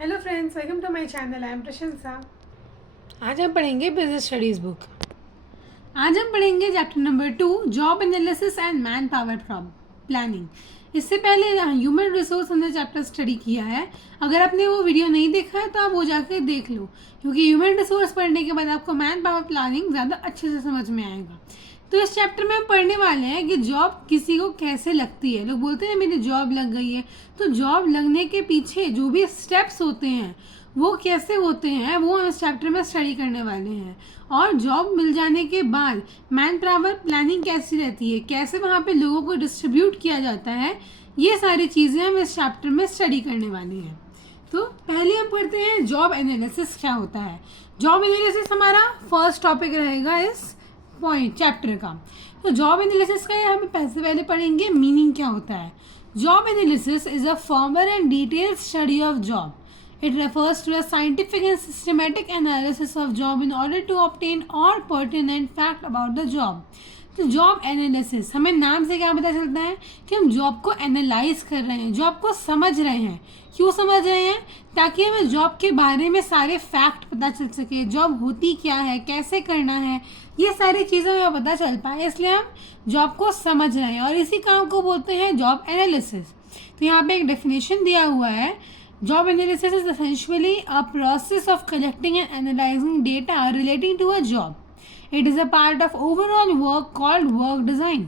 Hello friends, welcome to my channel. I am Prashansa. आज हम पढ़ेंगे बिजनेस स्टडीज बुक। आज हम पढ़ेंगे chapter number 2, job analysis and man power planning. इससे पहले ह्यूमन रिसोर्स हमने चैप्टर स्टडी किया है। अगर आपने वो वीडियो नहीं देखा है तो आप वो जाकर देख लो, क्योंकि ह्यूमन रिसोर्स पढ़ने के बाद आपको मैन पावर प्लानिंग ज़्यादा अच्छे से समझ में आएगा। तो इस चैप्टर में हम पढ़ने वाले हैं कि जॉब किसी को कैसे लगती है। लोग बोलते हैं मेरी जॉब लग गई है, तो जॉब लगने के पीछे जो भी स्टेप्स होते हैं वो कैसे होते हैं वो हम इस चैप्टर में स्टडी करने वाले हैं। और जॉब मिल जाने के बाद मैन पावर प्लानिंग कैसी रहती है, कैसे वहाँ पे लोगों को डिस्ट्रीब्यूट किया जाता है, ये सारी चीज़ें हम इस चैप्टर में स्टडी करने वाले हैं। तो पहले हम पढ़ते हैं जॉब एनालिसिस क्या होता है। जॉब एनालिसिस हमारा फर्स्ट टॉपिक रहेगा इस पॉइंट चैप्टर का। तो जॉब एनालिसिस का हम पहले पढ़ेंगे मीनिंग क्या होता है। Job analysis is a formal and detailed study of job. It refers to a scientific and systematic analysis of job in order to obtain all pertinent fact about the job. तो job analysis हमें नाम से क्या पता चलता है कि हम जॉब को एनालाइज कर रहे हैं, जॉब को समझ रहे हैं। क्यों समझ रहे हैं? ताकि हमें जॉब के बारे में सारे फैक्ट पता चल सके, जॉब होती क्या है, कैसे करना है, ये सारी चीज़ें हमें पता चल पाए, इसलिए हम जॉब को समझ रहे हैं और इसी काम को बोलते हैं जॉब एनालिसिस। तो यहाँ पे एक डेफिनेशन दिया हुआ है। Job analysis is essentially a process of collecting and analyzing data relating to a job. It is a part of overall work called work design.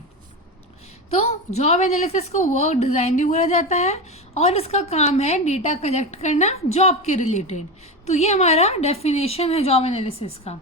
तो जॉब एनालिसिस को वर्क डिज़ाइन भी बोला जाता है और इसका काम है डेटा कलेक्ट करना जॉब के रिलेटेड। तो ये हमारा डेफिनेशन है जॉब एनालिसिस का,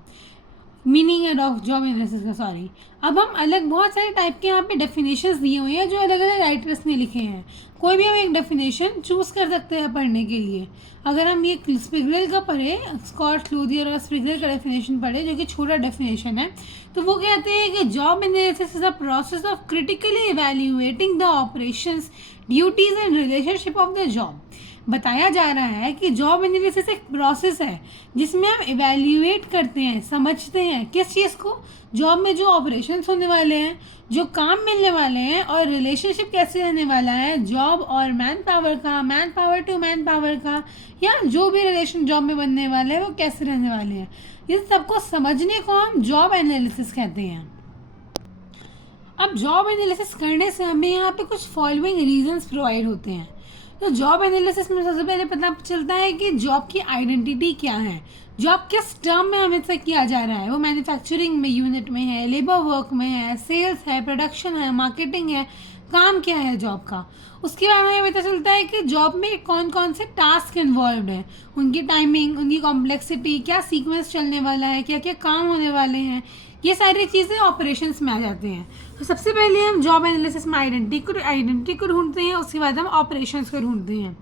मीनिंग है जॉब एनालिसिस का, सॉरी। अब हम अलग बहुत सारे टाइप के यहाँ पे डेफिनेशंस दिए हुए हैं जो अलग अलग राइटर्स ने लिखे हैं। कोई भी हम एक डेफिनेशन चूज़ कर सकते हैं पढ़ने के लिए। अगर हम ये स्पिगल का पढ़े, स्कॉट क्लोथियर और स्पिगल का डेफिनेशन पढ़े जो कि छोटा डेफिनेशन है, तो वो कहते हैं कि job analysis is a process of critically evaluating the operations, duties and relationship of the job. बताया जा रहा है कि जॉब एनालिसिस एक प्रोसेस है जिसमें हम इवैल्यूएट करते हैं, समझते हैं किस चीज़ को, जॉब में जो ऑपरेशंस होने वाले हैं, जो काम मिलने वाले हैं और रिलेशनशिप कैसे रहने वाला है जॉब और मैन पावर का, manpower to manpower का, या जो भी रिलेशन जॉब में बनने वाले हैं वो कैसे रहने वाले हैं। इस सबको समझने को हम जॉब एनालिसिस कहते हैं। अब जॉब एनालिसिस करने से हमें यहाँ पे कुछ फॉलोइंग रीजंस प्रोवाइड होते हैं। तो जॉब एनालिसिस में सबसे पहले पता चलता है कि जॉब की आइडेंटिटी क्या है, जॉब किस टर्म में हमेशा किया जा रहा है। वो मैन्युफैक्चरिंग में यूनिट में है, लेबर वर्क में है, सेल्स है, प्रोडक्शन है, मार्केटिंग है, काम क्या है जॉब का। उसके बाद हमें पता चलता है कि जॉब में कौन कौन से टास्क इन्वॉल्व है, उनकी टाइमिंग, उनकी कॉम्प्लेक्सिटी, क्या सीक्वेंस चलने वाला है, क्या क्या काम होने वाले हैं, ये सारी चीज़ें ऑपरेशंस में आ जाते हैं। तो सबसे पहले हम जॉब एनालिसिस में आइडेंटिटी को ढूंढते हैं, उसके बाद हम ऑपरेशंस को ढूंढते हैं।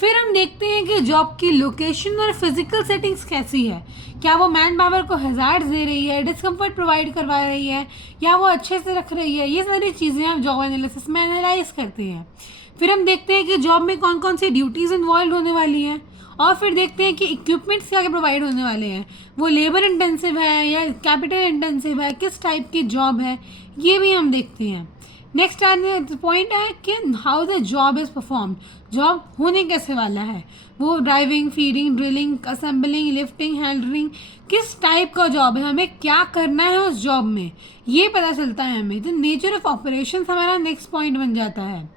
फिर हम देखते हैं कि जॉब की लोकेशन और फिजिकल सेटिंग्स कैसी है, क्या वो मैन पावर को हज़ार्ड दे रही है, डिस्कम्फर्ट प्रोवाइड करवा रही है, या वो अच्छे से रख रही है। ये सारी चीज़ें हम जॉब एनालिसिस में एनालाइज करते हैं। फिर हम देखते हैं कि जॉब में कौन कौन सी ड्यूटीज़ इन्वॉल्व होने वाली हैं, और फिर देखते हैं कि इक्विपमेंट्स क्या क्या प्रोवाइड होने वाले हैं, वो लेबर इंटेंसिव है या कैपिटल इंटेंसिव है, किस टाइप की जॉब है, ये भी हम देखते हैं। नेक्स्ट पॉइंट है कि how the job is perform, job होने कैसे वाला है, वो driving, feeding, drilling, assembling, lifting, handling, किस टाइप का जॉब है, हमें क्या करना है उस जॉब में, ये पता चलता है हमें। तो नेचर ऑफ ऑपरेशन हमारा नेक्स्ट पॉइंट बन जाता है।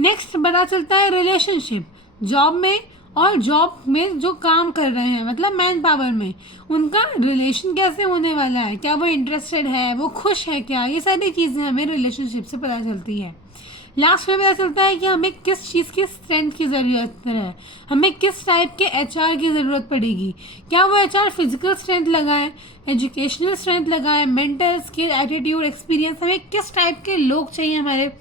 नेक्स्ट पता चलता है रिलेशनशिप, जॉब में और जॉब में जो काम कर रहे हैं मतलब मैन पावर में, उनका रिलेशन कैसे होने वाला है, क्या वो इंटरेस्टेड है, वो खुश है क्या, ये सारी चीज़ें हमें रिलेशनशिप से पता चलती है। लास्ट में पता चलता है कि हमें किस चीज़ की स्ट्रेंथ की ज़रूरत है, हमें किस टाइप के एचआर की ज़रूरत पड़ेगी, क्या वो एचआर फिजिकल स्ट्रेंथ लगाए, एजुकेशनल स्ट्रेंथ लगाए, मेंटल स्किल, एटीट्यूड, एक्सपीरियंस, हमें किस टाइप के लोग चाहिए हमारे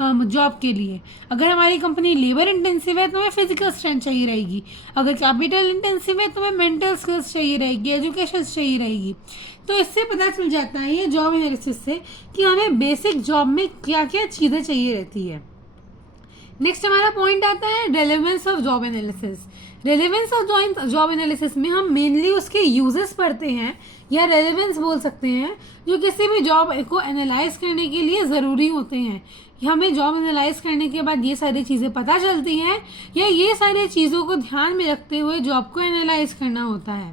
जॉब के लिए। अगर हमारी कंपनी लेबर इंटेंसिव है तो हमें फिजिकल स्ट्रेंथ चाहिए रहेगी, अगर कैपिटल इंटेंसिव है तो हमें मेंटल स्किल्स चाहिए रहेगी, एजुकेशन चाहिए रहेगी। तो इससे पता चल जाता है ये जॉब एनालिसिस से कि हमें बेसिक जॉब में क्या क्या चीज़ें चाहिए रहती है। नेक्स्ट हमारा पॉइंट आता है relevance of job analysis. Relevance of job analysis में हम मेनली उसके यूजेस पढ़ते हैं या रेलेवेंस बोल सकते हैं, जो किसी भी जॉब को एनालाइज करने के लिए ज़रूरी होते हैं। हमें जॉब एनालाइज करने के बाद ये सारी चीज़ें पता चलती हैं या ये सारी चीज़ों को ध्यान में रखते हुए जॉब को एनालाइज करना होता है।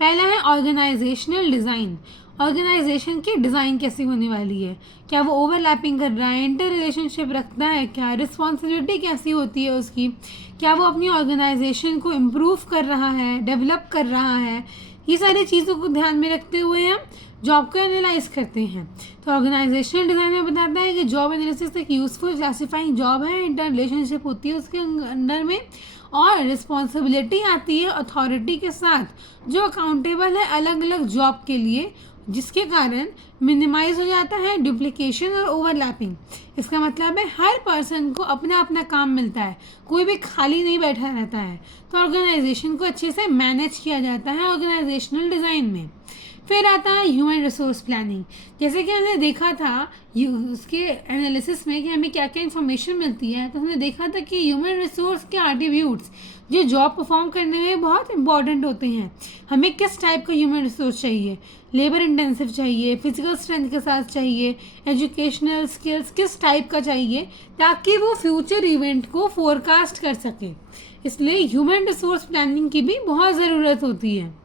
पहला है ऑर्गेनाइजेशनल डिज़ाइन। ऑर्गेनाइजेशन की डिज़ाइन कैसी होने वाली है, क्या वो ओवरलैपिंग कर रहा है, इंटर रिलेशनशिप रखता है क्या, रिस्पॉन्सिबिलिटी कैसी होती है उसकी, क्या वो अपनी ऑर्गेनाइजेशन को इम्प्रूव कर रहा है, डेवलप कर रहा है। ये सारी चीज़ों को ध्यान में रखते हुए हम जॉब को एनालाइज करते हैं। तो ऑर्गेनाइजेशनल डिज़ाइन में बताता है कि जॉब एनालिसिस एक यूजफुल क्लासिफाइंग जॉब है, इंटर रिलेशनशिप होती है उसके अंडर में, और रिस्पॉन्सिबिलिटी आती है अथॉरिटी के साथ जो अकाउंटेबल है अलग अलग जॉब के लिए, जिसके कारण मिनिमाइज हो जाता है डुप्लीकेशन और ओवरलैपिंग। इसका मतलब है हर पर्सन को अपना अपना काम मिलता है, कोई भी खाली नहीं बैठा रहता है। तो ऑर्गेनाइजेशन को अच्छे से मैनेज किया जाता है ऑर्गेनाइजेशनल डिज़ाइन में। फिर आता है ह्यूमन रिसोर्स प्लानिंग। जैसे कि हमने देखा था उसके एनालिसिस में कि हमें क्या क्या इन्फॉर्मेशन मिलती है, तो हमने देखा था कि ह्यूमन रिसोर्स के एट्रीब्यूट्स जो जॉब परफॉर्म करने में बहुत इंपॉर्टेंट होते हैं। हमें किस टाइप का ह्यूमन रिसोर्स चाहिए, लेबर इंटेंसिव चाहिए, फिजिकल स्ट्रेंथ के साथ चाहिए, एजुकेशनल स्किल्स किस टाइप का चाहिए, ताकि वो फ्यूचर इवेंट को फोरकास्ट कर सके। इसलिए ह्यूमन रिसोर्स प्लानिंग की भी बहुत ज़रूरत होती है।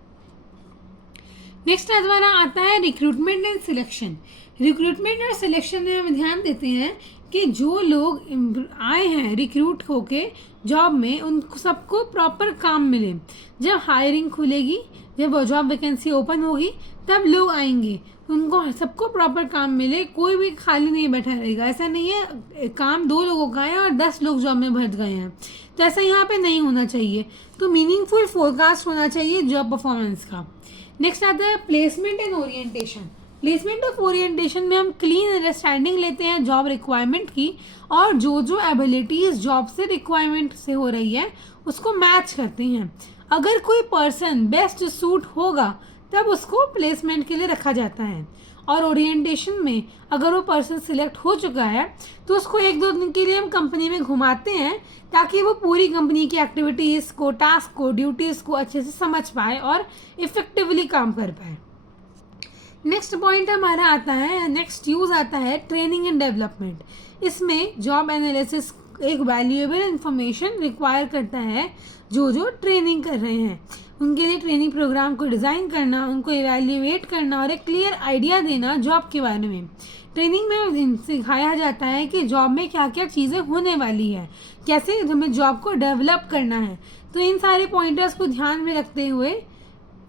नेक्स्ट हमारा आता है रिक्रूटमेंट एंड सिलेक्शन। रिक्रूटमेंट और सिलेक्शन में हम ध्यान देते हैं कि जो लोग आए हैं रिक्रूट होके जॉब में, उन सबको प्रॉपर काम मिले। जब हायरिंग खुलेगी, जब वो जॉब वैकेंसी ओपन होगी, तब लोग आएंगे, उनको सबको प्रॉपर काम मिले, कोई भी खाली नहीं बैठा रहेगा। ऐसा नहीं है काम 2 लोगों का है और 10 लोग जॉब में भर गए हैं, तो ऐसा यहाँ पे नहीं होना चाहिए। तो मीनिंगफुल फोरकास्ट होना चाहिए जॉब परफॉर्मेंस का। नेक्स्ट आता है placement and orientation. Placement of orientation में हम क्लीन अंडरस्टैंडिंग लेते हैं जॉब रिक्वायरमेंट की, और जो जो एबिलिटीज़ जॉब से रिक्वायरमेंट से हो रही है उसको मैच करते हैं। अगर कोई पर्सन बेस्ट सूट होगा तब उसको प्लेसमेंट के लिए रखा जाता है, और ओरिएंटेशन में अगर वो पर्सन सिलेक्ट हो चुका है तो उसको 1-2 दिन के लिए हम कंपनी में घुमाते हैं, ताकि वो पूरी कंपनी की एक्टिविटीज़ को, टास्क को, ड्यूटीज़ को अच्छे से समझ पाए और इफ़ेक्टिवली काम कर पाए। नेक्स्ट पॉइंट हमारा आता है, नेक्स्ट यूज़ आता है ट्रेनिंग एंड डेवलपमेंट। इसमें जॉब एनालिसिस एक वैल्यूएबल इंफॉर्मेशन रिक्वायर करता है जो जो ट्रेनिंग कर रहे हैं उनके लिए ट्रेनिंग प्रोग्राम को डिज़ाइन करना, उनको इवैल्यूएट करना और एक क्लियर आइडिया देना जॉब के बारे में। ट्रेनिंग में सिखाया जाता है कि जॉब में क्या क्या चीज़ें होने वाली है, कैसे हमें जॉब को डेवलप करना है। तो इन सारे पॉइंटर्स को ध्यान में रखते हुए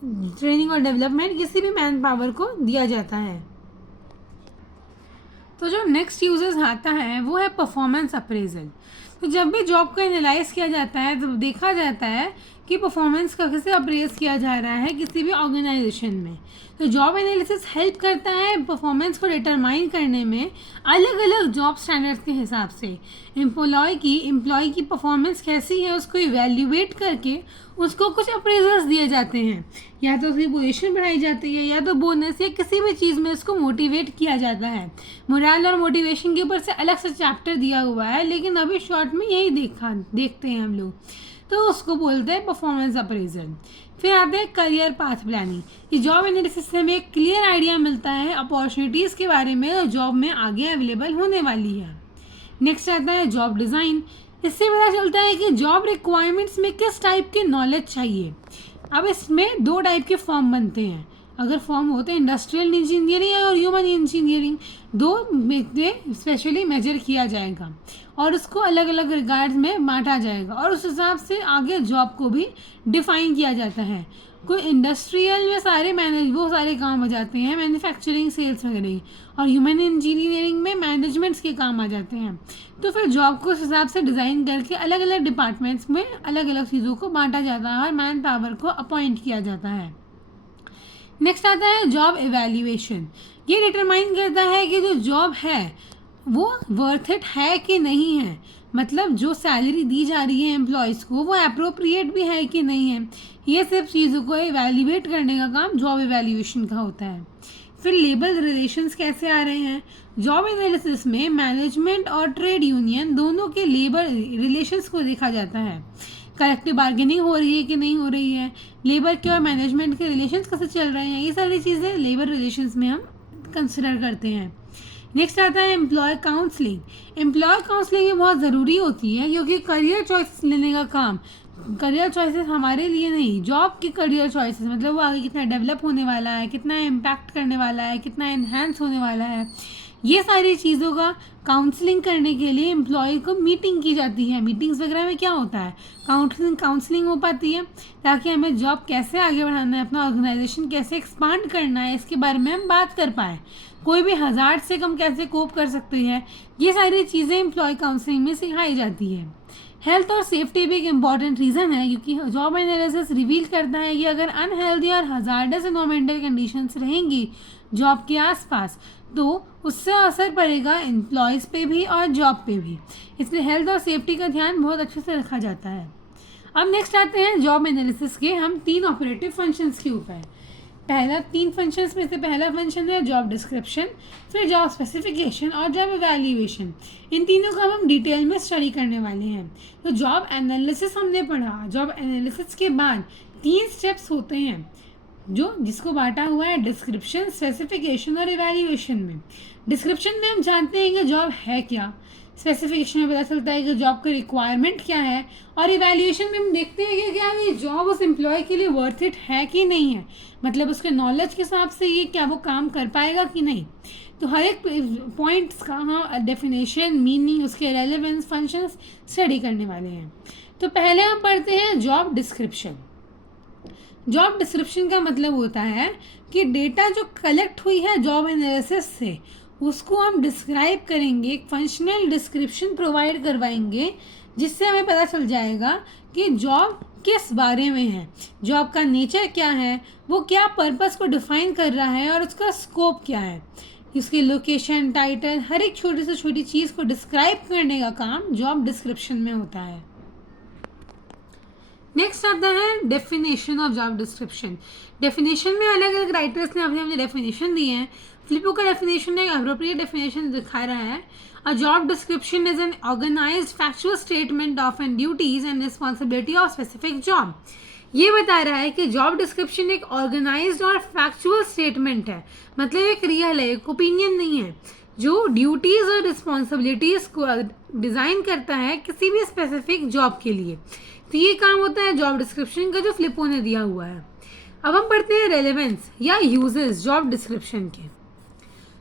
ट्रेनिंग और डेवलपमेंट किसी भी मैन पावर को दिया जाता है। तो जो नेक्स्ट यूजेस आता है वो है परफॉर्मेंस अप्रेजल। तो जब भी जॉब को एनालाइज किया जाता है तो देखा जाता है कि परफॉर्मेंस का कैसे अप्रेज किया जा रहा है किसी भी ऑर्गेनाइजेशन में। तो जॉब एनालिसिस हेल्प करता है परफॉर्मेंस को डिटरमाइन करने में अलग अलग जॉब स्टैंडर्ड्स के हिसाब से। एम्प्लॉय की परफॉर्मेंस कैसी है उसको इवैल्यूएट करके उसको कुछ अप्रेजल्स दिए जाते हैं, या तो उसकी पोजीशन बढ़ाई जाती है, या तो बोनस, या किसी भी चीज़ में उसको मोटिवेट किया जाता है। मोरल और मोटिवेशन के ऊपर से अलग से चैप्टर दिया हुआ है, लेकिन अभी शॉर्ट में यही देखते हैं हम लोग, तो उसको बोलते हैं परफॉर्मेंस अप्रेजल। फिर आते हैं करियर पाथ प्लानिंग। ये जॉब एनालिसिस से हमें एक क्लियर आइडिया मिलता है अपॉर्चुनिटीज़ के बारे में और जॉब में आगे अवेलेबल होने वाली है। नेक्स्ट आता है जॉब डिज़ाइन। इससे पता चलता है कि जॉब रिक्वायरमेंट्स में किस टाइप की नॉलेज चाहिए। अब इसमें 2 टाइप के फॉर्म बनते हैं। अगर फॉर्म होते हैं इंडस्ट्रियल इंजीनियरिंग और ह्यूमन इंजीनियरिंग, 2 में स्पेशली मेजर किया जाएगा और उसको अलग अलग रिगार्ड्स में बांटा जाएगा, और उस हिसाब से आगे जॉब को भी डिफाइन किया जाता है। कोई इंडस्ट्रियल में वो सारे काम आ जाते हैं, मैन्युफैक्चरिंग, सेल्स वगैरह, और ह्यूमन इंजीनियरिंग में मैनेजमेंट्स के काम आ जाते हैं। तो फिर जॉब को उस हिसाब से डिज़ाइन करके अलग अलग डिपार्टमेंट्स में अलग अलग चीज़ों को बांटा जाता है और मैन पावर को अपॉइंट किया जाता है। नेक्स्ट आता है जॉब इवैल्यूएशन। ये डिटरमाइन करता है कि जो जॉब है वो वर्थ इट है कि नहीं है, मतलब जो सैलरी दी जा रही है एम्प्लॉयज़ को वो अप्रोप्रिएट भी है कि नहीं है। ये सब चीज़ों को इवैल्यूएट करने का काम जॉब इवैल्यूएशन का होता है। फिर लेबर रिलेशंस कैसे आ रहे हैं। जॉब एनालिसिस में मैनेजमेंट और ट्रेड यूनियन दोनों के लेबर रिलेशंस को देखा जाता है। कलेक्टिव बार्गेनिंग हो रही है कि नहीं हो रही है, लेबर के और मैनेजमेंट के रिलेशंस कैसे चल रहे हैं, ये सारी चीज़ें लेबर रिलेशंस में हम कंसिडर करते हैं। नेक्स्ट आता है एम्प्लॉय काउंसलिंग। एम्प्लॉय काउंसलिंग ये बहुत ज़रूरी होती है क्योंकि करियर चॉइसेस लेने का काम, करियर चॉइसेस हमारे लिए नहीं, जॉब की करियर चॉइसेस, मतलब वो आगे कितना डेवलप होने वाला है, कितना इम्पैक्ट करने वाला है, कितना एनहेंस होने वाला है, ये सारी चीज़ों का काउंसलिंग करने के लिए एम्प्लॉय को मीटिंग की जाती है। मीटिंग्स वगैरह में क्या होता है, काउंसलिंग हो पाती है ताकि हमें जॉब कैसे आगे बढ़ाना है, अपना ऑर्गेनाइजेशन कैसे एक्सपांड करना है, इसके बारे में हम बात कर पाएँ। कोई भी हज़ार्ड से कम कैसे कोप कर सकते हैं, ये सारी चीज़ें एम्प्लॉय काउंसलिंग में सिखाई जाती है। हेल्थ और सेफ्टी भी एक इम्पॉर्टेंट रीज़न है क्योंकि जॉब एनालिसिस रिवील करता है कि अगर अनहेल्दी और हजार्डस एनवायरमेंटल कंडीशंस रहेंगी जॉब के आसपास तो उससे असर पड़ेगा एम्प्लॉयज़ पे भी और जॉब पे भी, इसलिए हेल्थ और सेफ्टी का ध्यान बहुत अच्छे से रखा जाता है। अब नेक्स्ट आते हैं जॉब एनालिसिस के हम 3 ऑपरेटिव फंक्शंस के ऊपर। पहला 3 फंक्शंस में से पहला फंक्शन है जॉब डिस्क्रिप्शन, फिर जॉब स्पेसिफिकेशन और जॉब इवैल्यूएशन। इन तीनों का हम डिटेल में स्टडी करने वाले हैं। तो जॉब एनालिसिस हमने पढ़ा, जॉब एनालिसिस के बाद 3 स्टेप्स होते हैं जिसको बांटा हुआ है डिस्क्रिप्शन, स्पेसिफिकेशन और इवैल्यूएशन में। डिस्क्रिप्शन में हम जानते हैं कि जॉब है क्या, स्पेसिफिकेशन में पता चलता है कि जॉब का रिक्वायरमेंट क्या है, और इवैल्यूएशन में हम देखते हैं कि क्या ये जॉब उस एम्प्लॉय के लिए वर्थ इट है कि नहीं है, मतलब उसके नॉलेज के हिसाब से ये क्या वो काम कर पाएगा कि नहीं। तो हर एक पॉइंट्स का हम डेफिनेशन, मीनिंग, उसके रेलेवेंस, फंक्शंस स्टडी करने वाले हैं। तो पहले हम पढ़ते हैं जॉब डिस्क्रिप्शन। जॉब डिस्क्रिप्शन का मतलब होता है कि डेटा जो कलेक्ट हुई है जॉब एनालिसिस से उसको हम डिस्क्राइब करेंगे, एक फंक्शनल डिस्क्रिप्शन प्रोवाइड करवाएंगे जिससे हमें पता चल जाएगा कि जॉब किस बारे में है, जॉब का नेचर क्या है, वो क्या पर्पस को डिफाइन कर रहा है और उसका स्कोप क्या है, उसकी लोकेशन, टाइटल, हर एक छोटी से छोटी चीज़ को डिस्क्राइब करने का काम जॉब डिस्क्रिप्शन में होता है। नेक्स्ट आता है definition of job description. Definition में अलग अलग राइटर्स ने अपने अपने डेफिनेशन दिए हैं। फिलिपो का डेफिनेशन एक अप्रोप्रिएट डेफिनेशन दिखा रहा है। A job description is an organised factual statement of an duties and responsibility of specific job. ये बता रहा है कि जॉब डिस्क्रिप्शन एक ऑर्गेनाइज्ड और फैक्चुअल स्टेटमेंट है, मतलब एक रियल है, एक ओपिनियन नहीं है, जो ड्यूटीज और रिस्पॉन्सिबिलिटीज को डिज़ाइन करता है किसी भी स्पेसिफिक जॉब के लिए। तो ये काम होता है जॉब डिस्क्रिप्शन का जो फ्लिपो ने दिया हुआ है। अब हम पढ़ते हैं रेलेवेंस या यूजेस जॉब डिस्क्रिप्शन के।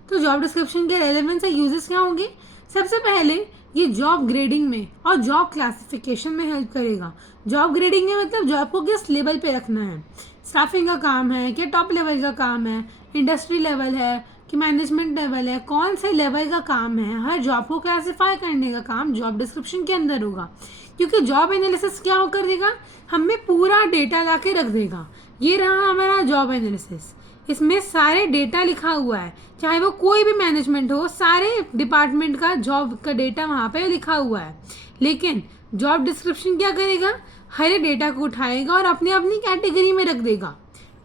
तो जॉब डिस्क्रिप्शन के रेलेवेंस या यूजेस क्या होंगे। सबसे पहले ये जॉब ग्रेडिंग में और जॉब क्लासिफिकेशन में हेल्प करेगा। जॉब ग्रेडिंग में मतलब जॉब को किस लेवल पे रखना है, स्टाफिंग का काम है कि टॉप लेवल का काम है, इंडस्ट्री लेवल है कि मैनेजमेंट लेवल है, कौन से लेवल का काम है, हर जॉब को क्लासिफाई करने का काम जॉब डिस्क्रिप्शन के अंदर होगा। क्योंकि जॉब एनालिसिस क्या होकर देगा, हमें पूरा डेटा ला के रख देगा। ये रहा हमारा जॉब एनालिसिस, इसमें सारे डेटा लिखा हुआ है, चाहे वो कोई भी मैनेजमेंट हो, सारे डिपार्टमेंट का जॉब का डेटा वहाँ पे लिखा हुआ है। लेकिन जॉब डिस्क्रिप्शन क्या करेगा, हर एक डेटा को उठाएगा और अपनी अपनी कैटेगरी में रख देगा,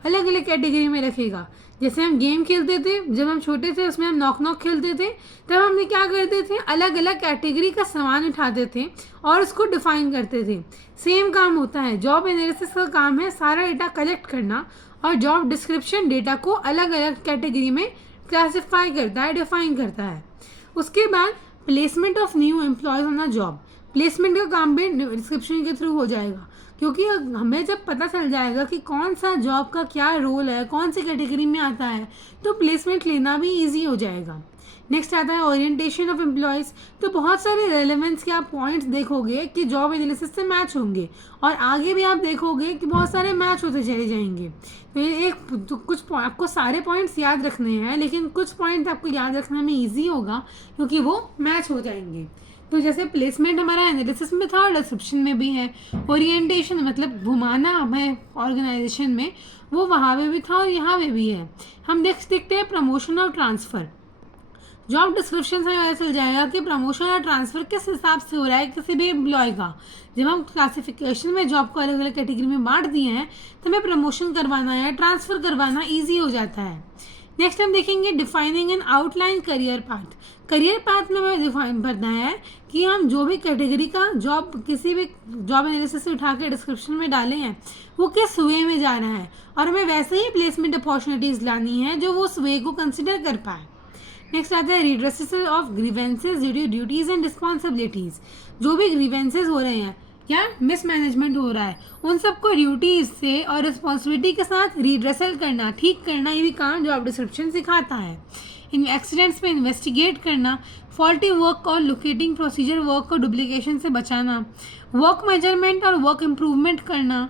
अलग अलग कैटेगरी में रखेगा। जैसे हम गेम खेलते थे जब हम छोटे थे, उसमें हम नॉक नॉक खेलते थे, तब हमने क्या करते थे, अलग अलग कैटेगरी का सामान उठाते थे और उसको डिफाइन करते थे। सेम काम होता है, जॉब एनालिसिस का काम है सारा डेटा कलेक्ट करना, और जॉब डिस्क्रिप्शन डेटा को अलग अलग कैटेगरी में क्लासिफाई करता है, डिफाइन करता है। उसके बाद placement of new employees on a job. Placement का काम भी डिस्क्रिप्शन के थ्रू हो जाएगा, क्योंकि हमें जब पता चल जाएगा कि कौन सा जॉब का क्या रोल है, कौन सी कैटेगरी में आता है, तो प्लेसमेंट लेना भी इजी हो जाएगा। नेक्स्ट आता है ओरिएंटेशन ऑफ एम्प्लॉयज़। तो बहुत सारे रेलेवेंस के आप पॉइंट्स देखोगे कि जॉब एनालिसिस से मैच होंगे, और आगे भी आप देखोगे कि बहुत सारे मैच होते चले जाएंगे। तो ये कुछ आपको सारे पॉइंट्स याद रखने हैं, लेकिन कुछ पॉइंट्स आपको याद रखने में ईजी होगा क्योंकि वो मैच हो जाएंगे। तो जैसे प्लेसमेंट हमारा एनालिसिस में था और डिस्क्रिप्शन में भी है। ओरिएंटेशन मतलब घुमाना हमें ऑर्गेनाइजेशन में, वो वहाँ पे भी था और यहाँ पे भी है। हम नेक्स्ट देखते हैं प्रमोशन और ट्रांसफ़र। जॉब डिस्क्रिप्शन से पता चल जाएगा कि प्रमोशन और ट्रांसफ़र किस हिसाब से हो रहा है किसी भी एम्प्लॉय का। जब हम क्लासिफिकेशन में जॉब को अलग अलग कैटेगरी में बांट दिए हैं तो हमें प्रमोशन करवाना या ट्रांसफ़र करवाना ईजी हो जाता है। नेक्स्ट हम देखेंगे defining N outline career path. Career path में हमें डिफाइन करना है कि हम जो भी कैटेगरी का जॉब किसी भी जॉब एनालिसिस से उठा के डिस्क्रिप्शन में डाले हैं वो किस वे में जा रहा है और हमें वैसे ही प्लेसमेंट अपॉर्चुनिटीज़ लानी है जो वो उस वे को कंसिडर कर पाए। नेक्स्ट आता है redressal of grievances due to duties and responsibilities. जो भी ग्रीवेंसेज हो रहे हैं या मिसमैनेजमेंट हो रहा है उन सबको ड्यूटीज से और रिस्पॉन्सिबिलिटी के साथ रिड्रेसल करना, ठीक करना, ये भी काम जॉब डिस्क्रिप्शन सिखाता है। इन एक्सीडेंट्स पे इन्वेस्टिगेट करना, फॉल्टी वर्क और लोकेटिंग प्रोसीजर वर्क को डुप्लीकेशन से बचाना, वर्क मेजरमेंट और वर्क इम्प्रूवमेंट करना,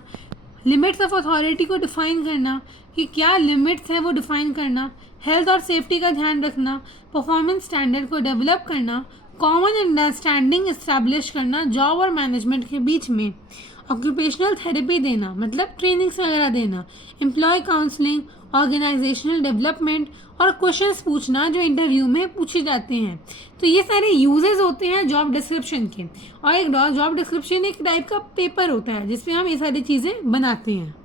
लिमिट्स ऑफ अथॉरिटी को डिफाइन करना कि क्या लिमिट्स है वो डिफाइन करना, हेल्थ और सेफ्टी का ध्यान रखना, परफॉर्मेंस स्टैंडर्ड को डेवलप करना, कॉमन अंडरस्टैंडिंग इस्टेब्लिश करना जॉब और मैनेजमेंट के बीच में, ऑक्यूपेशनल थेरेपी देना मतलब ट्रेनिंग्स वगैरह देना, एम्प्लॉय काउंसलिंग, ऑर्गेनाइजेशनल डेवलपमेंट और क्वेश्चंस पूछना जो इंटरव्यू में पूछे जाते हैं। तो ये सारे यूजेस होते हैं जॉब डिस्क्रिप्शन के। और एक जॉब डिस्क्रिप्शन एक टाइप का पेपर होता है जिसमें हम ये सारी चीज़ें बनाते हैं।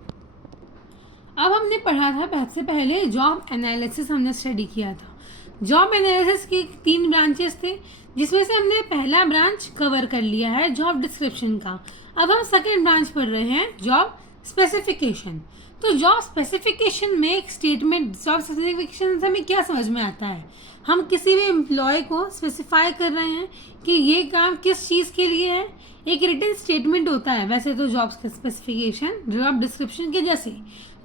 अब हमने पढ़ा था सबसे पहले जॉब एनालिसिस हमने स्टडी किया था। जॉब एनालिसिस की 3 ब्रांचेस थे जिसमें से हमने पहला ब्रांच कवर कर लिया है जॉब डिस्क्रिप्शन का। अब हम सेकेंड ब्रांच पढ़ रहे हैं जॉब स्पेसिफिकेशन। तो जॉब स्पेसिफिकेशन में एक स्टेटमेंट, जॉब स्पेसिफिकेशन से हमें क्या समझ में आता है, हम किसी भी एम्प्लॉय को स्पेसिफाई कर रहे हैं कि ये काम किस चीज़ के लिए है। एक रिटन स्टेटमेंट होता है वैसे तो जॉब स्पेसिफिकेशन जॉब डिस्क्रिप्शन के जैसे।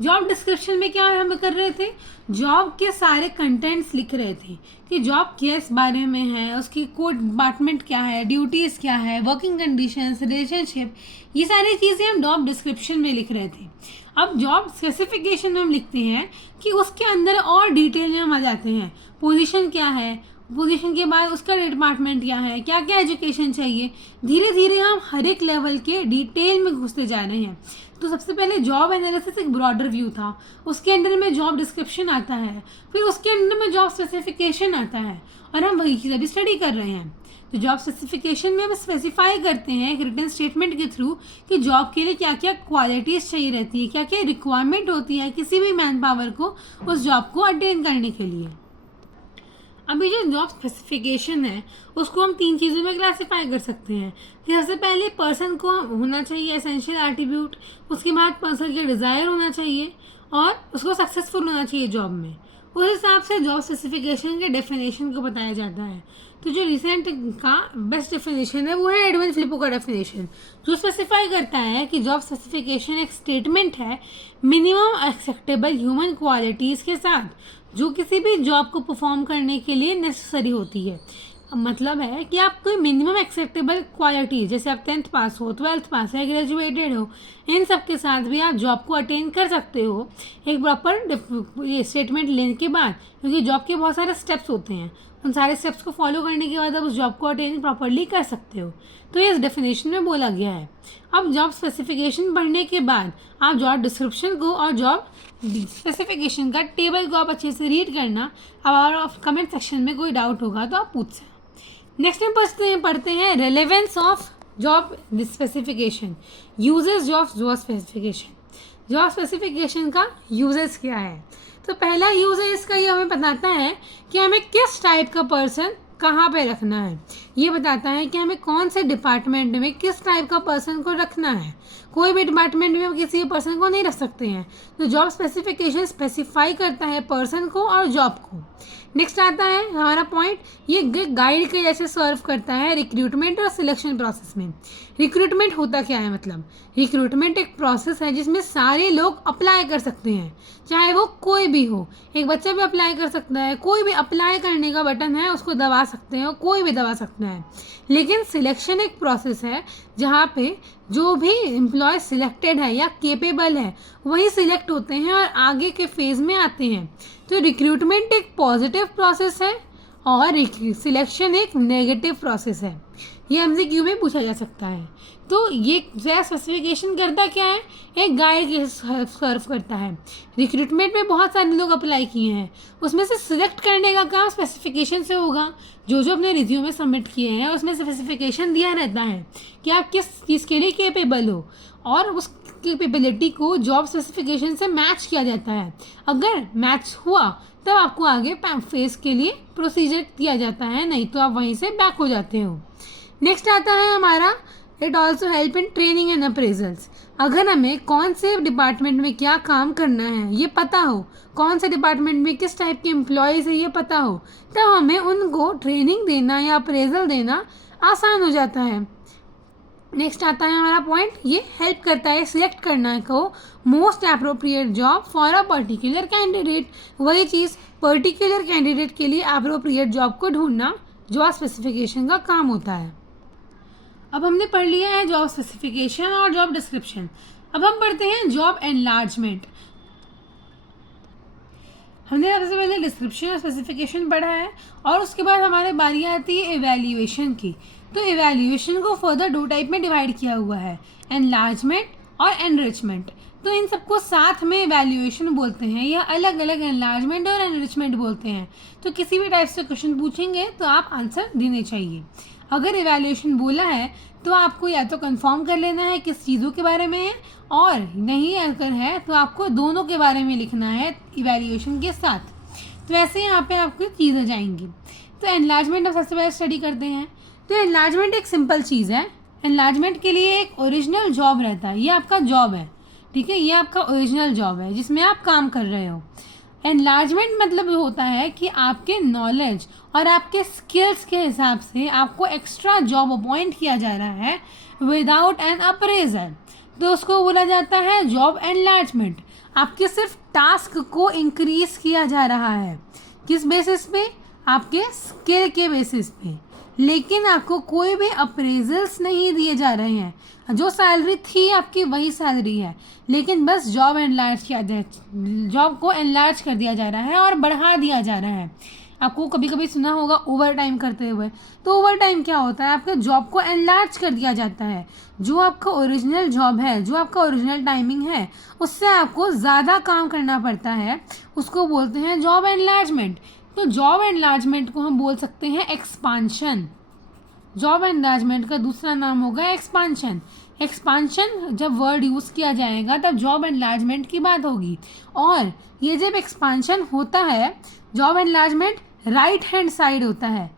जॉब डिस्क्रिप्शन में क्या हम कर रहे थे, जॉब के सारे कंटेंट्स लिख रहे थे कि जॉब किस बारे में है, उसकी कोड डिपार्टमेंट क्या है, ड्यूटीज़ क्या है, वर्किंग कंडीशंस, रिलेशनशिप, ये सारी चीज़ें हम जॉब डिस्क्रिप्शन में लिख रहे थे। अब जॉब स्पेसिफिकेशन में हम लिखते हैं कि उसके अंदर और डिटेल में हम आ जाते हैं, पोजीशन क्या है, पोजीशन के बाद उसका डिपार्टमेंट क्या है, क्या क्या एजुकेशन चाहिए। धीरे धीरे हम हर एक लेवल के डिटेल में घुसते जा रहे हैं। तो सबसे पहले जॉब एनालिसिस एक ब्रॉडर व्यू था, उसके अंदर में जॉब डिस्क्रिप्शन आता है, फिर उसके अंदर में जॉब स्पेसिफिकेशन आता है और हम वही चीज़ अभी स्टडी कर रहे हैं। तो जॉब स्पेसिफिकेशन में हम स्पेसिफाई करते हैं एक रिटन स्टेटमेंट के थ्रू कि जॉब के लिए क्या क्या क्वालिटीज़ चाहिए रहती है, क्या क्या रिक्वायरमेंट होती है किसी भी मैन पावर को उस जॉब को अटेन करने के लिए। अभी जो जॉब स्पेसिफिकेशन है उसको हम 3 चीज़ों में क्लासीफाई कर सकते हैं कि सबसे पहले पर्सन को होना चाहिए एसेंशियल एट्रीब्यूट, उसके बाद पर्सन का डिज़ायर होना चाहिए और उसको सक्सेसफुल होना चाहिए जॉब में। उस हिसाब से जॉब स्पेसिफिकेशन के डेफिनेशन को बताया जाता है। तो जो रिसेंट का बेस्ट डेफिनेशन है वो है एडविन फिलिपो का डेफिनेशन, जो स्पेसिफाई करता है कि जॉब स्पेसिफिकेशन एक स्टेटमेंट है मिनिमम एक्सेप्टेबल ह्यूमन क्वालिटीज़ के साथ जो किसी भी जॉब को परफॉर्म करने के लिए नेसेसरी होती है। मतलब है कि आप कोई मिनिमम एक्सेप्टेबल क्वालिटी, जैसे आप 10th पास हो, 12th पास है, ग्रेजुएटेड हो, इन सब के साथ भी आप जॉब को अटेन कर सकते हो एक प्रॉपर ये स्टेटमेंट लेने के बाद, क्योंकि जॉब के बहुत सारे स्टेप्स होते हैं, उन सारे स्टेप्स को फॉलो करने के बाद आप उस जॉब को अटेन प्रॉपरली कर सकते हो। तो ये इस डेफिनेशन में बोला गया है। अब जॉब स्पेसिफिकेशन पढ़ने के बाद आप जॉब डिस्क्रिप्शन को और जॉब स्पेसिफिकेशन का टेबल को आप अच्छे से रीड करना। अब अगर कमेंट सेक्शन में कोई डाउट होगा तो आप पूछ सकते हैं। नेक्स्ट में पढ़ते हैं relevance of job specification, uses of job specification. Job specification का यूजेस क्या है, तो पहला यूज है इसका, ये हमें बताता है कि हमें किस टाइप का पर्सन कहाँ पे रखना है। ये बताता है कि हमें कौन से डिपार्टमेंट में किस टाइप का पर्सन को रखना है। कोई भी डिपार्टमेंट में किसी पर्सन को नहीं रख सकते हैं। तो जॉब स्पेसिफिकेशन स्पेसिफाई करता है पर्सन को और जॉब को। नेक्स्ट आता है हमारा पॉइंट, ये गाइड के जैसे सर्व करता है रिक्रूटमेंट और सिलेक्शन प्रोसेस में। रिक्रूटमेंट होता क्या है, मतलब रिक्रूटमेंट एक प्रोसेस है जिसमें सारे लोग अप्लाई कर सकते हैं, चाहे वो कोई भी हो। एक बच्चा भी अप्लाई कर सकता है, कोई भी अप्लाई करने का बटन है उसको दबा सकते हैं, कोई भी दबा सकता है। लेकिन सिलेक्शन एक प्रोसेस है जहाँ पे जो भी एम्प्लॉय सिलेक्टेड है या केपेबल है वही सिलेक्ट होते हैं और आगे के फेज़ में आते हैं। तो रिक्रूटमेंट एक पॉजिटिव प्रोसेस है और सिलेक्शन एक नेगेटिव प्रोसेस है। ये MCQ में पूछा जा सकता है। तो ये स्पेसिफिकेशन करता क्या है, एक गाइड के सर्व करता है। रिक्रूटमेंट में बहुत सारे लोग अप्लाई किए हैं, उसमें से सिलेक्ट करने का काम स्पेसिफिकेशन से होगा। जो जो अपने रिज्यूम में सबमिट किए हैं उसमें स्पेसिफिकेशन दिया रहता है कि आप किस चीज़ के लिए केपेबल हो और उस कैपेबिलिटी को जॉब स्पेसिफिकेशन से मैच किया जाता है। अगर मैच हुआ तब आपको आगे फेस के लिए प्रोसीजर दिया जाता है, नहीं तो आप वहीं से बैक हो जाते हो। नेक्स्ट आता है हमारा it also help in training and appraisals. अगर हमें कौन से डिपार्टमेंट में क्या काम करना है ये पता हो, कौन से डिपार्टमेंट में किस टाइप के एम्प्लॉयज़ है ये पता हो, तब हमें उनको ट्रेनिंग देना या अप्रेजल देना आसान हो जाता है। नेक्स्ट आता है हमारा पॉइंट, ये हेल्प करता है सिलेक्ट करना को most appropriate job for a particular candidate. वही चीज़ पर्टिकुलर कैंडिडेट के लिए अप्रोप्रिएट जॉब को ढूंढना जॉब स्पेसिफिकेशन का काम होता है। अब हमने पढ़ लिया है जॉब स्पेसिफिकेशन और जॉब डिस्क्रिप्शन। अब हम पढ़ते हैं जॉब एनलार्जमेंट। हमने सबसे पहले डिस्क्रिप्शन और स्पेसिफिकेशन पढ़ा है और उसके बाद हमारे बारी आती है एवेल्यूएशन की। तो एवेल्यूएशन को फर्दर दो टाइप में डिवाइड किया हुआ है, एनलार्जमेंट और एनरिचमेंट। तो इन सबको साथ में एवेल्यूएशन बोलते हैं या अलग अलग एनलार्जमेंट और एनरिचमेंट बोलते हैं। तो किसी भी टाइप से क्वेश्चन पूछेंगे तो आप आंसर देने चाहिए। अगर एवेल्यूएशन बोला है तो आपको या तो कंफर्म कर लेना है किस चीज़ों के बारे में है, और नहीं अगर है तो आपको दोनों के बारे में लिखना है इवैल्यूएशन के साथ। तो ऐसे यहाँ पे आपको चीज़ें जाएंगी। तो एनलार्जमेंट अब सबसे पहले स्टडी करते हैं। तो एनलार्जमेंट एक सिंपल चीज़ है। एनलार्जमेंट के लिए एक ओरिजिनल जॉब रहता है, ये आपका जॉब है, ठीक है, ये आपका ओरिजिनल जॉब है जिसमें आप काम कर रहे हो। एनलार्जमेंट मतलब होता है कि आपके नॉलेज और आपके स्किल्स के हिसाब से आपको एक्स्ट्रा जॉब अपॉइंट किया जा रहा है विदाउट एन अप्रेजल, तो उसको बोला जाता है जॉब एनलार्जमेंट। आपके सिर्फ टास्क को इंक्रीज किया जा रहा है, किस बेसिस पे? आपके स्किल के बेसिस पे, लेकिन आपको कोई भी अप्रेजल्स नहीं दिए जा रहे हैं। जो सैलरी थी आपकी वही सैलरी है, लेकिन बस जॉब एनलार्ज किया जाए, जॉब को एनलार्ज कर दिया जा रहा है और बढ़ा दिया जा रहा है। आपको कभी कभी सुना होगा ओवर टाइम करते हुए, तो ओवर टाइम क्या होता है? आपके जॉब को एनलार्ज कर दिया जाता है। जो आपका ओरिजिनल जॉब है, जो आपका ओरिजिनल टाइमिंग है, उससे आपको ज़्यादा काम करना पड़ता है, उसको बोलते हैं जॉब एनलार्जमेंट। तो जॉब एनलार्जमेंट को हम बोल सकते हैं एक्सपांशन। जॉब एनलार्जमेंट का दूसरा नाम होगा एक्सपांशन। एक्सपांशन जब वर्ड यूज़ किया जाएगा तब जॉब एनलार्जमेंट की बात होगी। और ये जब एक्सपांशन होता है, job enlargement right hand side होता है,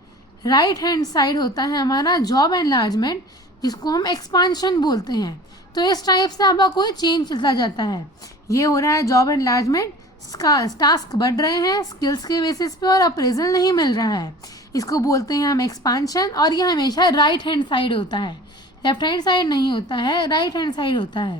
राइट हैंड साइड होता है हमारा जॉब एनलार्जमेंट, जिसको हम एक्सपांशन बोलते हैं। तो इस टाइप से आपका कोई चेंज चलता जाता है। ये हो रहा है जॉब एनलार्जमेंट, टास्क बढ़ रहे हैं स्किल्स के बेसिस पे और अप्रेजल नहीं मिल रहा है, इसको बोलते हैं हम एक्सपांशन। और ये हमेशा राइट हैंड साइड होता है, लेफ्ट हैंड साइड नहीं होता है, राइट हैंड साइड होता है।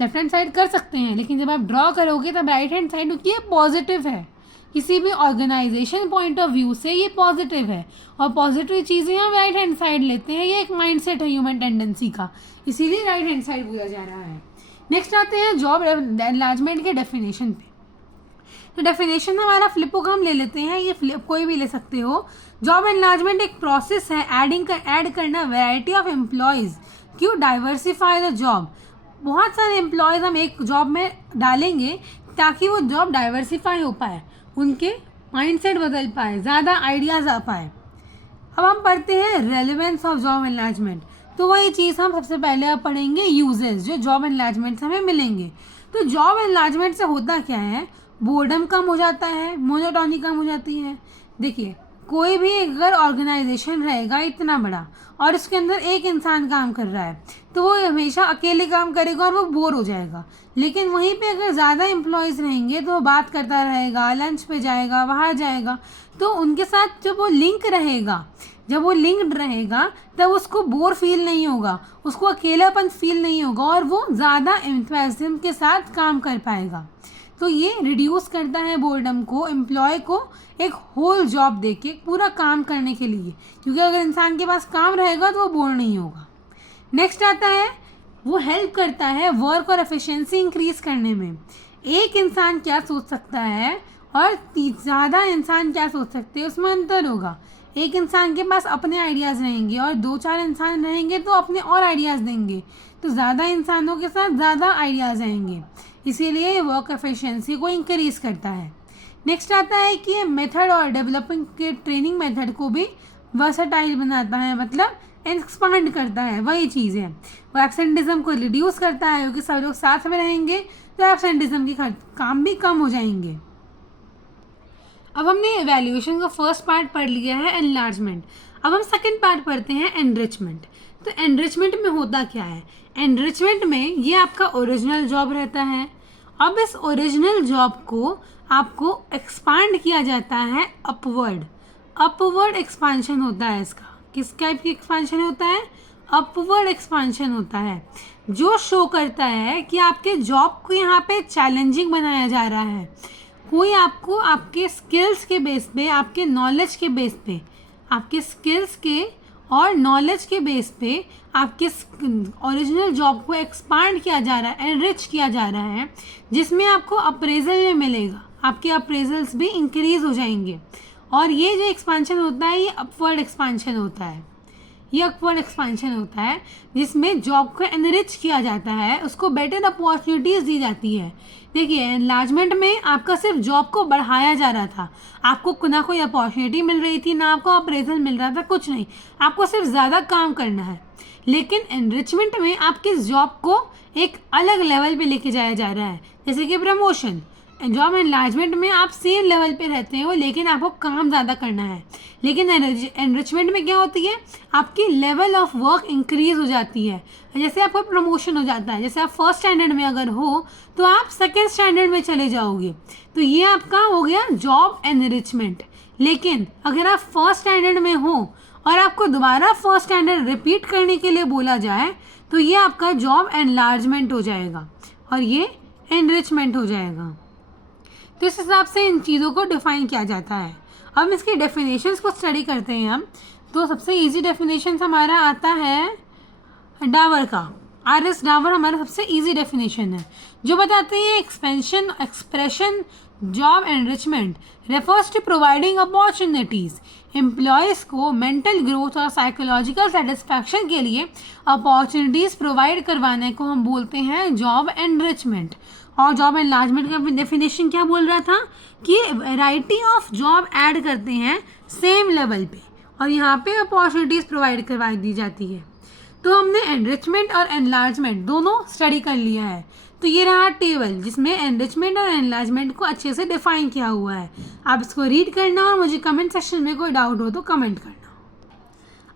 लेफ्ट हैंड साइड कर सकते हैं, लेकिन जब आप ड्रॉ करोगे तब राइट हैंड साइड होती है, पॉजिटिव है। किसी भी ऑर्गेनाइजेशन पॉइंट ऑफ व्यू से ये पॉजिटिव है, और पॉजिटिव चीज़ें हम राइट हैंड साइड लेते हैं। ये एक माइंडसेट है ह्यूमन टेंडेंसी का, इसीलिए राइट हैंड साइड बोला जा रहा है। नेक्स्ट आते हैं जॉब एनलार्जमेंट के डेफिनेशन पे। तो डेफिनेशन हमारा फ्लिपो का हम ले लेते हैं, ये फ्लिप कोई भी ले सकते हो। जॉब एनलार्जमेंट एक प्रोसेस है ऐड करना वैरायटी ऑफ एम्प्लॉयज़ क्यों डाइवर्सिफाई द जॉब। बहुत सारे एम्प्लॉयज़ हम एक जॉब में डालेंगे ताकि वो जॉब डाइवर्सिफाई हो पाए, उनके माइंडसेट बदल पाए, ज़्यादा आइडियाज़ आ पाए। अब हम पढ़ते हैं रेलेवेंस ऑफ जॉब एनलार्जमेंट। तो वही चीज़ हम सबसे पहले अब पढ़ेंगे यूजेस जो जॉब एनलार्जमेंट से हमें मिलेंगे। तो जॉब एनलार्जमेंट से होता क्या है? बोर्डम कम हो जाता है, मोनोटोनी कम हो जाती है। देखिए, कोई भी अगर ऑर्गेनाइजेशन रहेगा इतना बड़ा और उसके अंदर एक इंसान काम कर रहा है, तो वो हमेशा अकेले काम करेगा और वो बोर हो जाएगा। लेकिन वहीं पे अगर ज़्यादा एम्प्लॉयज़ रहेंगे तो वो बात करता रहेगा, लंच पे जाएगा, बाहर जाएगा, तो उनके साथ जब वो लिंक रहेगा, जब वो लिंक्ड रहेगा तब उसको बोर फील नहीं होगा, उसको अकेलापन फील नहीं होगा और वो ज़्यादा एंथुसियाज्म के साथ काम कर पाएगा। तो ये रिड्यूस करता है बोर्डम को, एम्प्लॉय को एक होल जॉब देके पूरा काम करने के लिए, क्योंकि अगर इंसान के पास काम रहेगा तो वो बोर नहीं होगा। नेक्स्ट आता है, वो हेल्प करता है वर्क और एफिशिएंसी इंक्रीज करने में। एक इंसान क्या सोच सकता है और ज़्यादा इंसान क्या सोच सकते हैं, उसमें अंतर होगा। एक इंसान के पास अपने आइडियाज़ रहेंगे और 2-4 इंसान रहेंगे तो अपने और आइडियाज़ देंगे, तो ज़्यादा इंसानों के साथ ज़्यादा आइडियाज़ आएंगे, इसीलिए ये वर्क एफिशिएंसी को इंक्रीज़ करता है। नेक्स्ट आता है कि ये मेथड और डेवलपिंग के ट्रेनिंग मेथड को भी वर्सेटाइल बनाता है, मतलब एक्सपांड करता है, वही चीज़ है। वो एब्सेंटिज्म को रिड्यूस करता है, क्योंकि सब लोग साथ में रहेंगे तो एब्सेंटिज्म के काम भी कम हो जाएंगे। अब हमने एवेल्यूएशन का फर्स्ट पार्ट पढ़ लिया है, एनलार्जमेंट। अब हम सेकंड पार्ट पढ़ते हैं, एनरिचमेंट। तो एनरिचमेंट में होता क्या है? एनरिचमेंट में ये आपका ओरिजिनल जॉब रहता है। अब इस ओरिजिनल जॉब को आपको एक्सपांड किया जाता है अपवर्ड। अपवर्ड एक्सपांशन होता है इसका। किस टाइप की एक्सपांशन होता है? अपवर्ड एक्सपांशन होता है, जो शो करता है कि आपके जॉब को यहाँ पे चैलेंजिंग बनाया जा रहा है। कोई आपको आपके स्किल्स के बेस पे, आपके नॉलेज के बेस पे, आपके स्किल्स के और नॉलेज के बेस पे आपके ओरिजिनल जॉब को एक्सपांड किया जा रहा है, एनरिच किया जा रहा है, जिसमें आपको अप्रेजल में मिलेगा, आपके अप्रेजल्स भी इंक्रीज हो जाएंगे। और ये जो एक्सपांशन होता है ये अपवर्ड एक्सपांशन होता है। ये अपवर्ड एक्सपांशन होता है जिसमें जॉब को एनरिच किया जाता है, उसको बेटर अपॉर्चुनिटीज़ दी जाती है। देखिए, एनलार्जमेंट में आपका सिर्फ जॉब को बढ़ाया जा रहा था, आपको ना कोई अपॉर्चुनिटी मिल रही थी, ना आपको अप्रेजल मिल रहा था, कुछ नहीं, आपको सिर्फ ज़्यादा काम करना है। लेकिन एनरिचमेंट में आपकी जॉब को एक अलग लेवल पे लेके जाया जा रहा है, जैसे कि प्रमोशन। जॉब एनलार्जमेंट में आप सेम लेवल पे रहते हो, लेकिन आपको काम ज़्यादा करना है। लेकिन एनरिचमेंट में क्या होती है? आपकी लेवल ऑफ वर्क इंक्रीज हो जाती है। जैसे आपका प्रमोशन हो जाता है, जैसे आप फर्स्ट स्टैंडर्ड में अगर हो तो आप सेकेंड स्टैंडर्ड में चले जाओगे, तो ये आपका हो गया जॉब एनरिचमेंट। लेकिन अगर आप फर्स्ट स्टैंडर्ड में हो और आपको दोबारा फर्स्ट स्टैंडर्ड रिपीट करने के लिए बोला जाए, तो ये आपका जॉब एनलार्जमेंट हो जाएगा और ये एनरिचमेंट हो जाएगा। तो इस हिसाब से इन चीज़ों को डिफाइन किया जाता है। अब इसकी डेफिनेशंस को स्टडी करते हैं हम। तो सबसे इजी डेफिनेशन हमारा आता है डावर का। RS डावर हमारा सबसे इजी डेफिनेशन है, जो बताते हैं expression job enrichment refers to providing opportunities. Employees को मेंटल ग्रोथ और साइकोलॉजिकल सेटिस्फैक्शन के लिए अपॉर्चुनिटीज़ प्रोवाइड करवाने को हम बोलते हैं जॉब एनरिचमेंट। और जॉब एनलार्जमेंट का डेफिनेशन क्या बोल रहा था कि वैरायटी ऑफ जॉब ऐड करते हैं सेम लेवल पे, और यहाँ पे अपॉर्चुनिटीज़ प्रोवाइड करवा दी जाती है। तो हमने एनरिचमेंट और एनलार्जमेंट दोनों स्टडी कर लिया है। तो ये रहा टेबल जिसमें एनरिचमेंट और एनलार्जमेंट को अच्छे से डिफाइन किया हुआ है। आप इसको रीड करना और मुझे कमेंट सेक्शन में कोई डाउट हो तो कमेंट करना।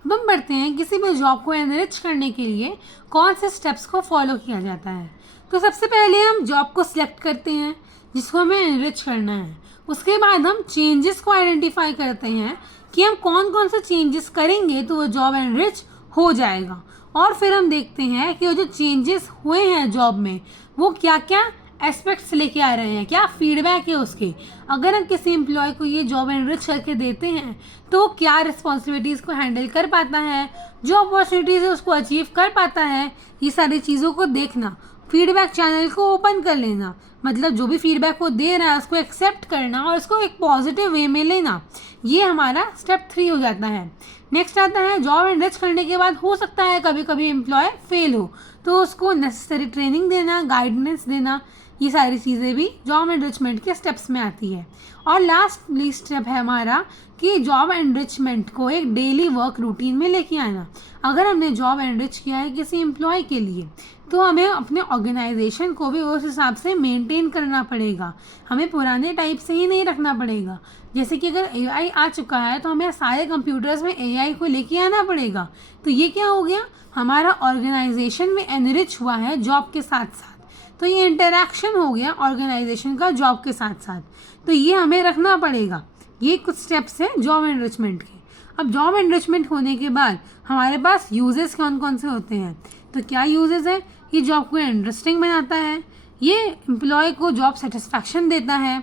अब हम बढ़ते हैं, किसी भी जॉब को एनरिच करने के लिए कौन से स्टेप्स को फॉलो किया जाता है। तो सबसे पहले हम जॉब को सिलेक्ट करते हैं जिसको हमें एनरिच करना है। उसके बाद हम चेंजेस को आइडेंटिफाई करते हैं कि हम कौन कौन से चेंजेस करेंगे तो वो जॉब एनरिच हो जाएगा। और फिर हम देखते हैं कि वो जो चेंजेस हुए हैं जॉब में वो क्या क्या एस्पेक्ट्स लेके आ रहे हैं, क्या फीडबैक है उसके। अगर हम किसी एम्प्लॉय को ये जॉब एनरिच करके देते हैं तो क्या रिस्पॉन्सिबिलिटीज़ को हैंडल कर पाता है, जो अपॉर्चुनिटीज़ है उसको अचीव कर पाता है। ये सारी चीज़ों को देखना, फीडबैक चैनल को ओपन कर लेना, मतलब जो भी फीडबैक वो दे रहा है उसको एक्सेप्ट करना और उसको एक पॉजिटिव वे में लेना, ये हमारा स्टेप 3 हो जाता है। नेक्स्ट आता है जॉब एनरिच करने के बाद हो सकता है कभी कभी एम्प्लॉय फेल हो, तो उसको नेसेसरी ट्रेनिंग देना, गाइडेंस देना, ये सारी चीज़ें भी जॉब एनरिचमेंट के स्टेप्स में आती है। और लास्ट स्टेप है हमारा कि जॉब एनरिचमेंट को एक डेली वर्क रूटीन में लेके आना। अगर हमने जॉब एनरिच किया है किसी एम्प्लॉय के लिए तो हमें अपने ऑर्गेनाइजेशन को भी उस हिसाब से मेंटेन करना पड़ेगा। हमें पुराने टाइप से ही नहीं रखना पड़ेगा। जैसे कि अगर AI आ चुका है तो हमें सारे कंप्यूटर्स में AI को लेके आना पड़ेगा। तो ये क्या हो गया, हमारा ऑर्गेनाइजेशन में एनरिच हुआ है जॉब के साथ साथ। तो ये इंटरैक्शन हो गया ऑर्गेनाइजेशन का जॉब के साथ साथ, तो ये हमें रखना पड़ेगा। ये कुछ स्टेप्स हैं जॉब एनरिचमेंट के। अब जॉब एनरिचमेंट होने के बाद हमारे पास यूजेस कौन कौन से होते हैं। तो क्या यूजेस है, ये जॉब को इंटरेस्टिंग बनाता है, ये एम्प्लॉय को जॉब सेटिस्फैक्शन देता है,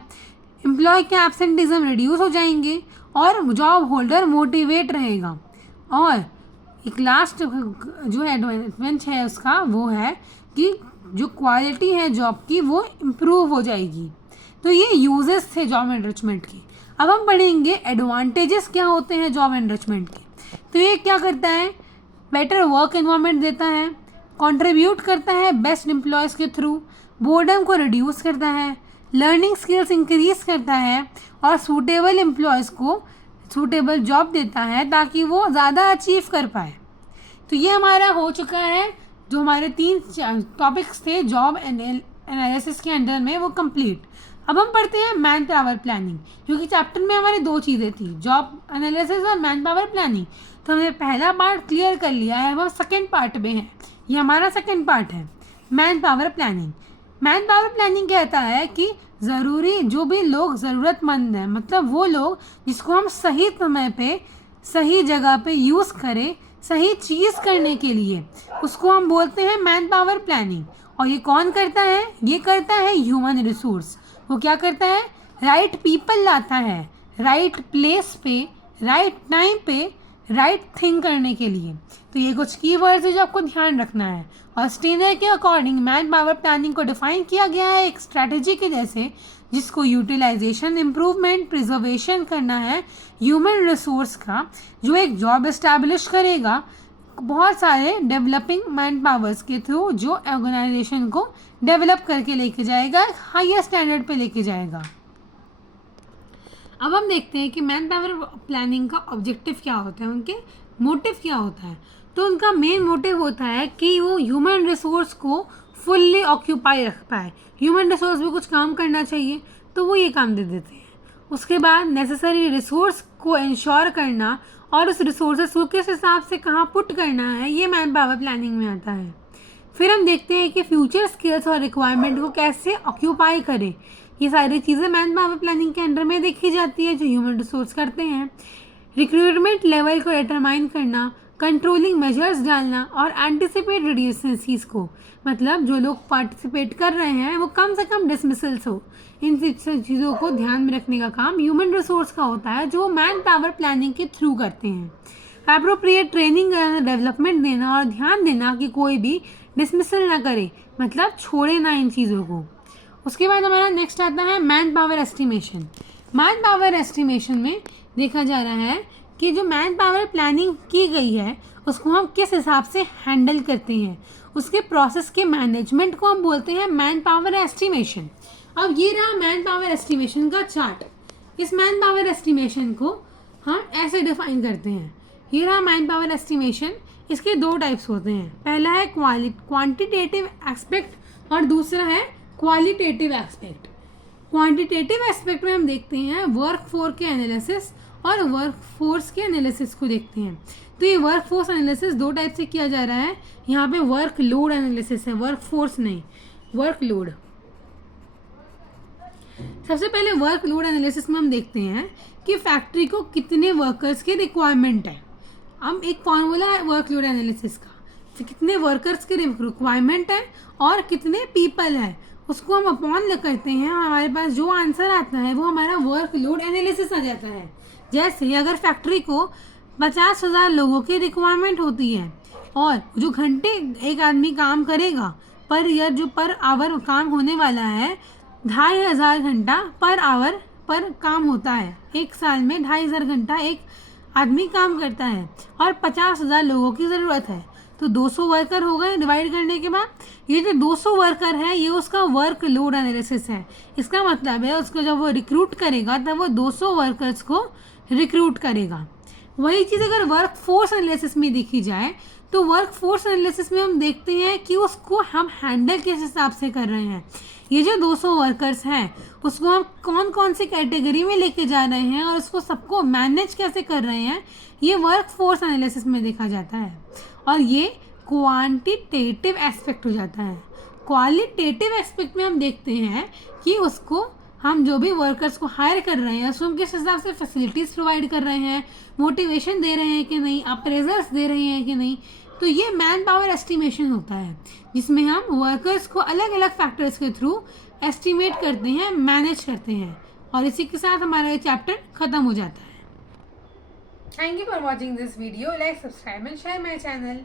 एम्प्लॉय के एब्सेंटिज्म रिड्यूस हो जाएंगे और जॉब होल्डर मोटिवेट रहेगा। और एक लास्ट जो एडवांटेज है उसका वो है कि जो क्वालिटी है जॉब की वो इम्प्रूव हो जाएगी। तो ये यूजेस थे जॉब एनरिचमेंट के। अब हम पढ़ेंगे एडवांटेजेस क्या होते हैं जॉब एनरिचमेंट के। तो ये क्या करता है, बेटर वर्क एनवायरनमेंट देता है, कंट्रीब्यूट करता है बेस्ट एम्प्लॉयज़ के थ्रू, बोर्डम को रिड्यूस करता है, लर्निंग स्किल्स इंक्रीज करता है और सूटेबल एम्प्लॉयज़ को सूटेबल जॉब देता है ताकि वो ज़्यादा अचीव कर पाए। तो ये हमारा हो चुका है, जो हमारे 3 टॉपिक्स थे जॉब एनालिसिस के अंडर में, वो कंप्लीट। अब हम पढ़ते हैं मैन पावर प्लानिंग, क्योंकि चैप्टर में हमारी 2 चीज़ें थी, जॉब एनालिसिस और मैन पावर प्लानिंग। तो हमने पहला पार्ट क्लियर कर लिया है, वो सेकेंड पार्ट में है। ये हमारा सेकेंड पार्ट है, man power planning. Man power planning कहता है कि ज़रूरी जो भी लोग ज़रूरतमंद हैं, मतलब वो लोग जिसको हम सही समय पे सही जगह पे यूज़ करें सही चीज़ करने के लिए, उसको हम बोलते हैं मैन पावर प्लानिंग। और ये कौन करता है? ये करता है ह्यूमन रिसोर्स। वो क्या करता है? राइट पीपल लाता है राइट प्लेस पे राइट टाइम पे राइट थिंग करने के लिए। तो ये कुछ कीवर्ड्स है जो आपको ध्यान रखना है। और स्टीनर के अकॉर्डिंग मैन पावर प्लानिंग को डिफाइन किया गया है एक स्ट्रैटेजी के जैसे, जिसको यूटिलाइजेशन, इम्प्रूवमेंट, प्रिजर्वेशन करना है ह्यूमन रिसोर्स का, जो एक जॉब इस्टेब्लिश करेगा बहुत सारे डेवलपिंग मैन पावर्स के थ्रू, जो ऑर्गेनाइजेशन को डेवलप करके लेके जाएगा, हाईयर स्टैंडर्ड पे लेके जाएगा। अब हम देखते हैं कि मैन पावर प्लानिंग का ऑब्जेक्टिव क्या होता है, उनके मोटिव क्या होता है। तो उनका मेन मोटिव होता है कि वो ह्यूमन रिसोर्स को फुल्ली ऑक्यूपाई रख पाए। ह्यूमन रिसोर्स भी कुछ काम करना चाहिए, तो वो ये काम दे देते हैं। उसके बाद नेसेसरी रिसोर्स को इंश्योर करना और उस रिसोर्सेस को किस हिसाब से कहाँ पुट करना है, ये मैन पावर प्लानिंग में आता है। फिर हम देखते हैं कि फ्यूचर स्किल्स और रिक्वायरमेंट को कैसे ऑक्यूपाई करें। ये सारी चीज़ें मैन पावर प्लानिंग के अंडर में देखी जाती है, जो ह्यूमन रिसोर्स करते हैं। रिक्रूटमेंट लेवल को डिटरमाइन करना, कंट्रोलिंग मेजर्स डालना और एंटिसिपेट रिड्यूसेंसीज को, मतलब जो लोग पार्टिसिपेट कर रहे हैं वो कम से कम डिसमिसल्स हो। इन चीज़ों को ध्यान में रखने का काम ह्यूमन रिसोर्स का होता है, जो मैन पावर प्लानिंग के थ्रू करते हैं। एप्रोप्रिएट ट्रेनिंग, डेवलपमेंट देना और ध्यान देना कि कोई भी डिसमिसल ना करे, मतलब छोड़े ना इन चीज़ों को। उसके बाद हमारा नेक्स्ट आता है man power estimation. Man power estimation में देखा जा रहा है कि जो मैन पावर प्लानिंग की गई है उसको हम किस हिसाब से हैंडल करते हैं, उसके प्रोसेस के मैनेजमेंट को हम बोलते हैं मैन पावर एस्टिमेशन। अब ये रहा मैन पावर एस्टिमेशन का चार्ट। इस मैन पावर एस्टिमेशन को हम ऐसे डिफाइन करते हैं। ये रहा मैन पावर एस्टिमेशन। इसके 2 टाइप्स होते हैं, पहला है क्वांटिटेटिव एस्पेक्ट और दूसरा है क्वालिटेटिव एस्पेक्ट। क्वांटिटेटिव एस्पेक्ट में हम देखते हैं वर्क फोर्स के एनालिसिस और वर्क फोर्स के एनालिसिस को देखते हैं। तो ये वर्क फोर्स एनालिसिस 2 टाइप से किया जा रहा है। यहाँ पे वर्क लोड एनालिसिस है, वर्क फोर्स नहीं, वर्क लोड। सबसे पहले वर्क लोड एनालिसिस में हम देखते हैं कि फैक्ट्री को कितने वर्कर्स की रिक्वायरमेंट है। हम एक फॉर्मूला है वर्क लोड एनालिसिस का, तो कितने वर्कर्स की रिक्वायरमेंट है और कितने पीपल है, उसको हम अपॉन करते हैं। हमारे पास जो आंसर आता है वो हमारा वर्क लोड एनालिसिस आ जाता है। जैसे अगर फैक्ट्री को 50,000 लोगों की रिक्वायरमेंट होती है और जो घंटे एक आदमी काम करेगा पर आवर काम होने वाला है 2,500 घंटा पर आवर पर काम होता है। एक साल में 2,500 घंटा एक आदमी काम करता है और 50,000 लोगों की ज़रूरत है, तो 200 वर्कर हो गए डिवाइड करने के बाद। ये जो 200 वर्कर है ये उसका वर्क लोड एनालिसिस है। इसका मतलब है उसको जब वो रिक्रूट करेगा तब वो 200 वर्कर्स को रिक्रूट करेगा। वही चीज़ अगर वर्क फोर्स एनालिसिस में देखी जाए तो वर्क फोर्स एनालिसिस में हम देखते हैं कि उसको हम हैंडल किस हिसाब से कर रहे हैं। ये जो 200 वर्कर्स हैं उसको हम कौन कौन सी कैटेगरी में लेके जा रहे हैं और उसको सबको मैनेज कैसे कर रहे हैं, ये वर्क फोर्स एनालिसिस में देखा जाता है। और ये क्वांटिटेटिव एस्पेक्ट हो जाता है। क्वालिटेटिव एस्पेक्ट में हम देखते हैं कि उसको हम जो भी वर्कर्स को हायर कर रहे हैं उसको हम किस हिसाब से फैसिलिटीज़ प्रोवाइड कर रहे हैं, मोटिवेशन दे रहे हैं कि नहीं, अप्रेजल्स दे रहे हैं कि नहीं। तो ये मैन पावर एस्टिमेशन होता है, जिसमें हम वर्कर्स को अलग अलग फैक्टर्स के थ्रू एस्टिमेट करते हैं, मैनेज करते हैं। और इसी के साथ हमारा ये चैप्टर खत्म हो जाता है। Thank you for watching this video. Like, subscribe and share my channel.